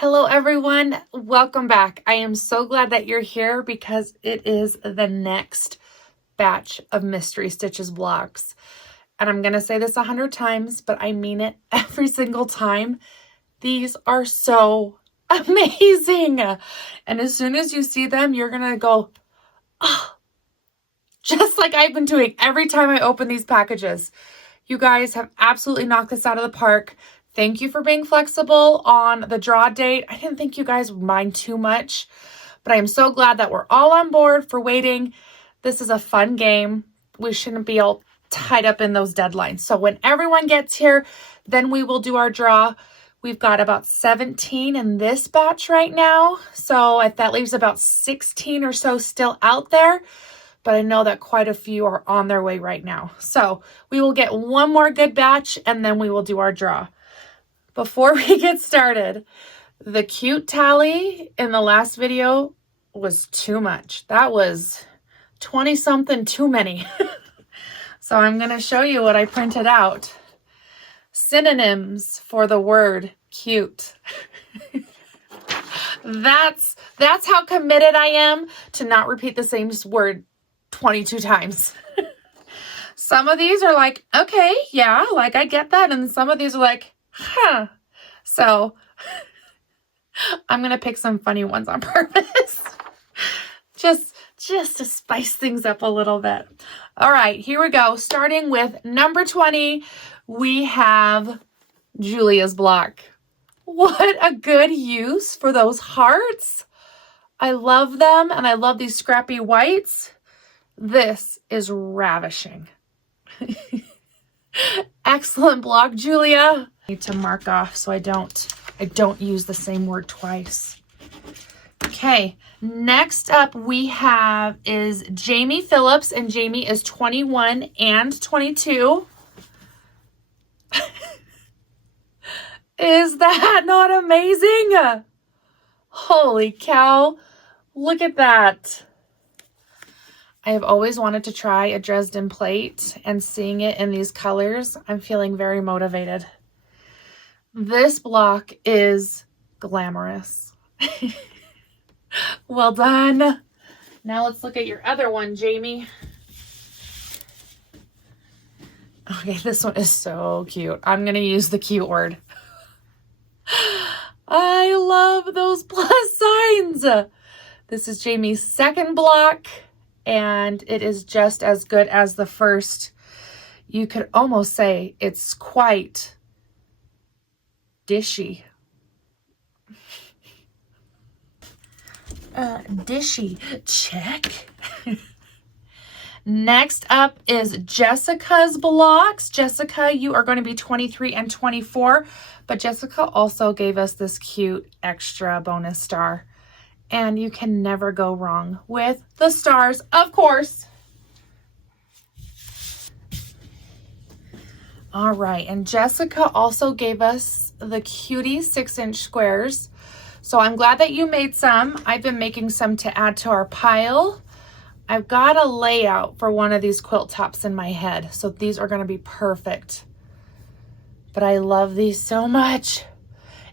Hello everyone, welcome back. I am so glad that you're here because it is the next batch of Mystery Stitches blocks. And I'm going to say this 100 times, but I mean it every single time. These are so amazing. And as soon as you see them, you're going to go, oh, just like I've been doing every time I open these packages. You guys have absolutely knocked this out of the park. Thank you for being flexible on the draw date. I didn't think you guys would mind too much, but I am so glad that we're all on board for waiting. This is a fun game. We shouldn't be all tied up in those deadlines. So when everyone gets here, then we will do our draw. We've got about 17 in this batch right now. So if that leaves about 16 or so still out there, but I know that quite a few are on their way right now. So we will get one more good batch and then we will do our draw. Before we get started, the cute tally in the last video was too much. That was 20 something too many. So I'm going to show you what I printed out. Synonyms for the word cute. That's how committed I am to not repeat the same word 22 times. Some of these are like, okay, yeah, like I get that. And some of these are like, huh. So I'm going to pick some funny ones on purpose. just to spice things up a little bit. All right, here we go. Starting with number 20, we have Julia's block. What a good use for those hearts. I love them, and I love these scrappy whites. This is ravishing. Excellent block, Julia. I need to mark off so I don't use the same word twice. Okay, next up we have is Jamie Phillips, and Jamie is 21 and 22. Is that not amazing? Holy cow, look at that. I have always wanted to try a Dresden plate, and seeing it in these colors, I'm feeling very motivated. This block is glamorous. Well done. Now let's look at your other one, Jamie. Okay, this one is so cute. I'm going to use the cute word. I love those plus signs. This is Jamie's second block, and it is just as good as the first. You could almost say it's quite dishy. Dishy, check. Next up is Jessica's blocks. Jessica, you are going to be 23 and 24, but Jessica also gave us this cute extra bonus star. And you can never go wrong with the stars, of course. All right, and Jessica also gave us the cutie 6-inch squares. So I'm glad that you made some. I've been making some to add to our pile. I've got a layout for one of these quilt tops in my head, so these are going to be perfect. But I love these so much.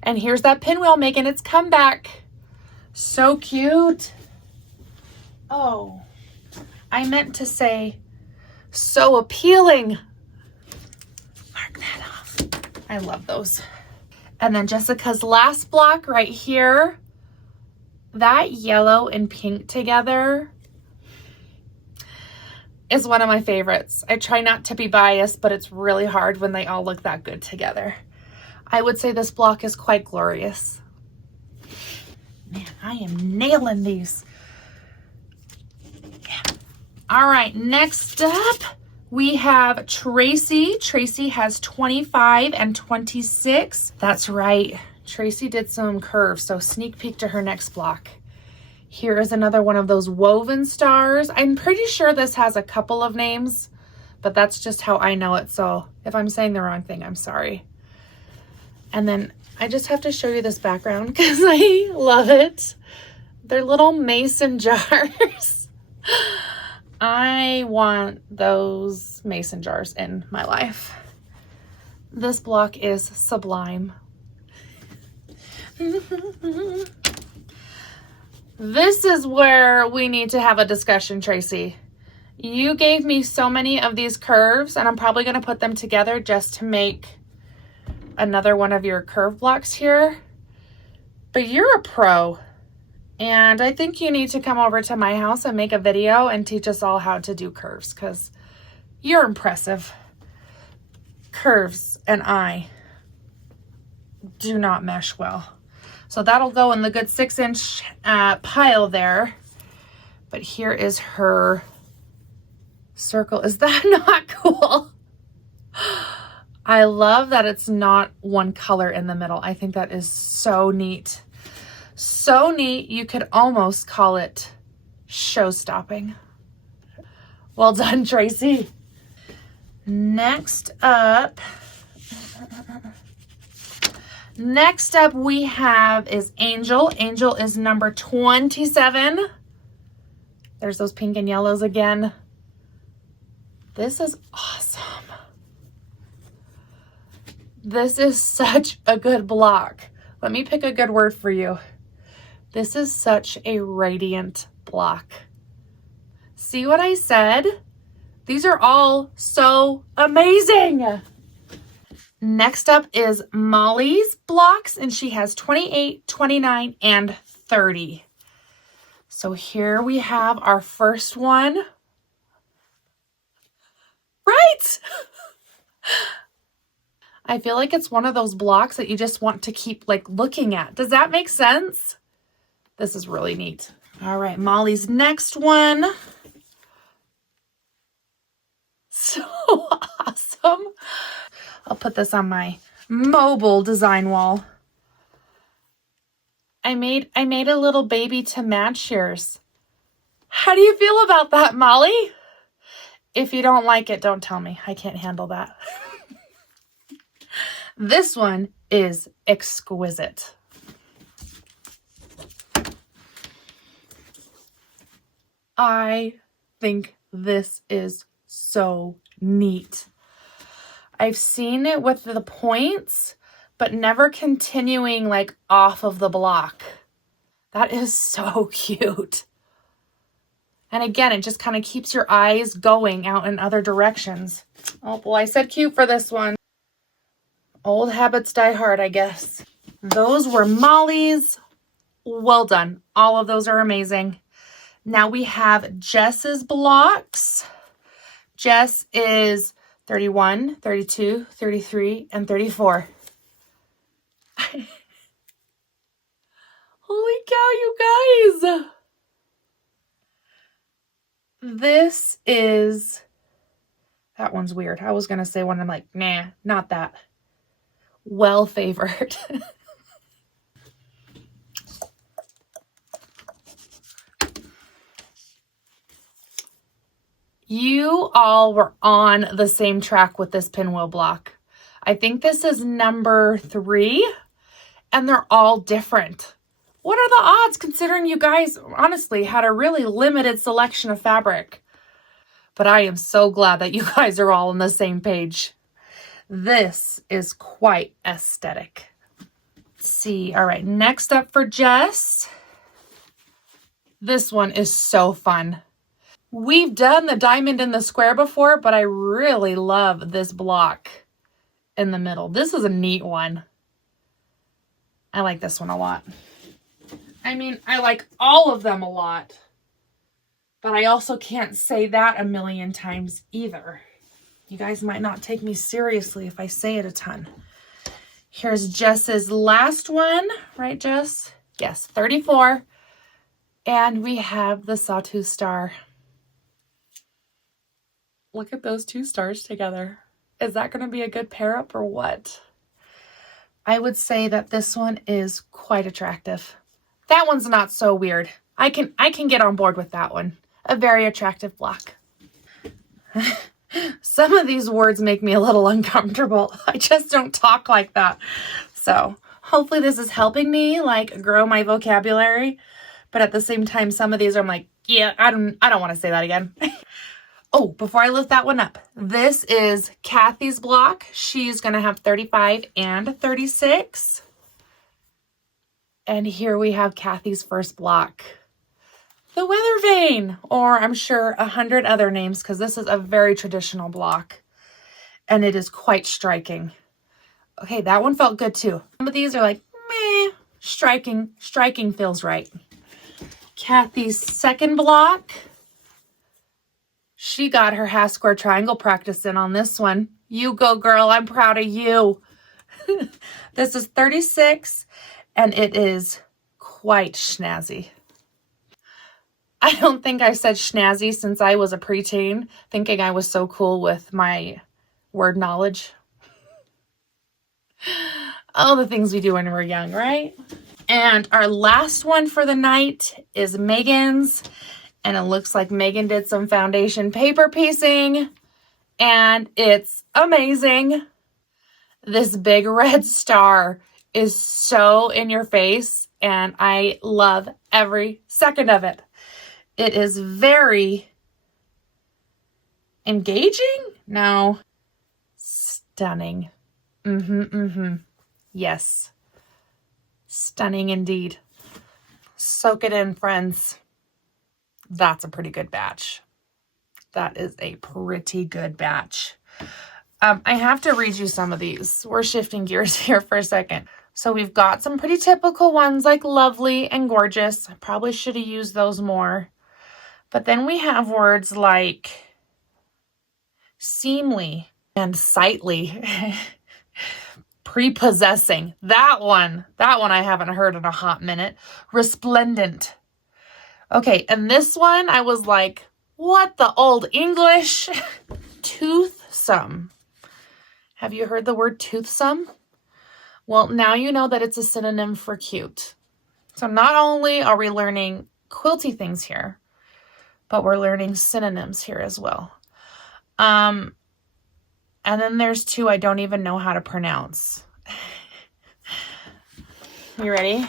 And here's that pinwheel making its comeback. So cute. Oh, I meant to say so appealing. Mark that off. I love those. And then Jessica's last block right here. That yellow and pink together is one of my favorites. I try not to be biased, but it's really hard when they all look that good together. I would say this block is quite glorious. Man, I am nailing these. Yeah. All right, next up, we have Tracy. Tracy has 25 and 26. That's right. Tracy did some curves, so sneak peek to her next block. Here is another one of those woven stars. I'm pretty sure this has a couple of names, but that's just how I know it. So if I'm saying the wrong thing, I'm sorry. And then I just have to show you this background because I love it. They're little mason jars. I want those mason jars in my life. This block is sublime. This is where we need to have a discussion, Tracy. You gave me so many of these curves, and I'm probably going to put them together just to make another one of your curve blocks here. But you're a pro, and I think you need to come over to my house and make a video and teach us all how to do curves, because you're impressive. Curves and I do not mesh well. So that'll go in the good 6-inch pile there. But here is her circle. Is that not cool? I love that it's not one color in the middle. I think that is so neat. So neat, you could almost call it show-stopping. Well done, Tracy. Next up we have is Angel. Angel is number 27. There's those pink and yellows again. This is awesome. This is such a good block. Let me pick a good word for you. This is such a radiant block. See what I said? These are all so amazing. Next up is Molly's blocks, and she has 28, 29, and 30. So here we have our first one. Right? I feel like it's one of those blocks that you just want to keep like looking at. Does that make sense? This is really neat. All right, Molly's next one. So awesome. I'll put this on my mobile design wall. I made a little baby to match yours. How do you feel about that, Molly? If you don't like it, don't tell me. I can't handle that. This one is exquisite. I think this is so neat. I've seen it with the points, but never continuing like off of the block. That is so cute. And again, it just kind of keeps your eyes going out in other directions. Oh, well, I said cute for this one. Old habits die hard, I guess. Those were Molly's. Well done. All of those are amazing. Now we have Jess's blocks. Jess is 31, 32, 33, and 34. Holy cow, you guys! This is... That one's weird. I was going to say one. I'm like, nah, not that. Well favored. You all were on the same track with this pinwheel block. I think this is number 3, and they're all different. What are the odds considering you guys honestly had a really limited selection of fabric? But I am so glad that you guys are all on the same page. This is quite aesthetic. Let's see. All right, next up for Jess. This one is so fun. We've done the diamond in the square before, but I really love this block in the middle. This is a neat one. I like this one a lot. I mean, I like all of them a lot, but I also can't say that a million times either. You guys might not take me seriously if I say it a ton. Here's Jess's last one, right, Jess? Yes, 34. And we have the sawtooth star. Look at those 2 stars together. Is that going to be a good pair up or what? I would say that this one is quite attractive. That one's not so weird. I can get on board with that one. A very attractive block. Some of these words make me a little uncomfortable. I just don't talk like that. So hopefully this is helping me like grow my vocabulary. But at the same time, some of these I'm like, yeah, I don't want to say that again. Oh, before I lift that one up, this is Kathy's block. She's going to have 35 and 36. And here we have Kathy's first block. The weather vane, or I'm sure 100 other names, because this is a very traditional block. And it is quite striking. Okay, that one felt good too. Some of these are like, meh, striking feels right. Kathy's second block. She got her half square triangle practice in on this one. You go, girl. I'm proud of you. This is 36, and it is quite snazzy. I don't think I said snazzy since I was a preteen, thinking I was so cool with my word knowledge. All the things we do when we're young, right? And our last one for the night is Megan's. And it looks like Megan did some foundation paper piecing. And it's amazing. This big red star is so in your face. And I love every second of it. It is very engaging. No. Stunning. Yes. Stunning indeed. Soak it in, friends. That's a pretty good batch. That is a pretty good batch. I have to read you some of these. We're shifting gears here for a second. So we've got some pretty typical ones like lovely and gorgeous. I probably should have used those more. But then we have words like seemly and sightly. Prepossessing. That one I haven't heard in a hot minute. Resplendent. Okay, and this one I was like, what the old English? Toothsome. Have you heard the word toothsome? Well, now you know that it's a synonym for cute. So not only are we learning quilty things here, but we're learning synonyms here as well. And then there's two I don't even know how to pronounce. You ready?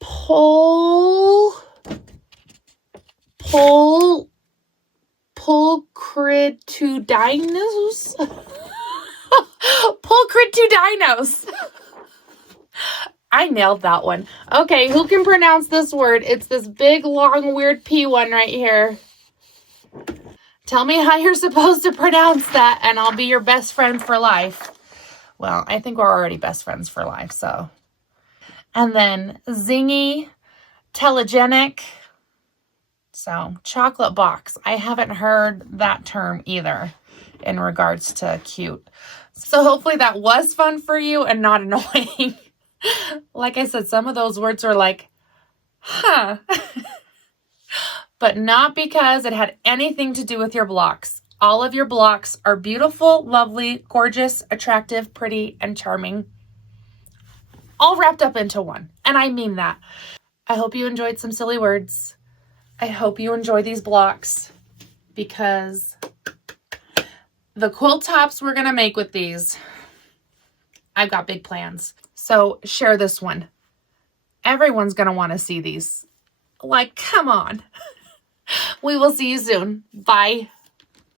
Pulchritudinous? Pulchritudinous. I nailed that one. Okay, who can pronounce this word? It's this big, long, weird P one right here. Tell me how you're supposed to pronounce that, and I'll be your best friend for life. Well, I think we're already best friends for life, so. And then zingy, telegenic. So, chocolate box. I haven't heard that term either in regards to cute. So hopefully that was fun for you and not annoying. Like I said, some of those words were like, huh. But not because it had anything to do with your blocks. All of your blocks are beautiful, lovely, gorgeous, attractive, pretty, and charming. All wrapped up into one. And I mean that. I hope you enjoyed some silly words. I hope you enjoy these blocks because the quilt tops we're going to make with these, I've got big plans. So share this one. Everyone's going to want to see these. Like, come on. We will see you soon. Bye.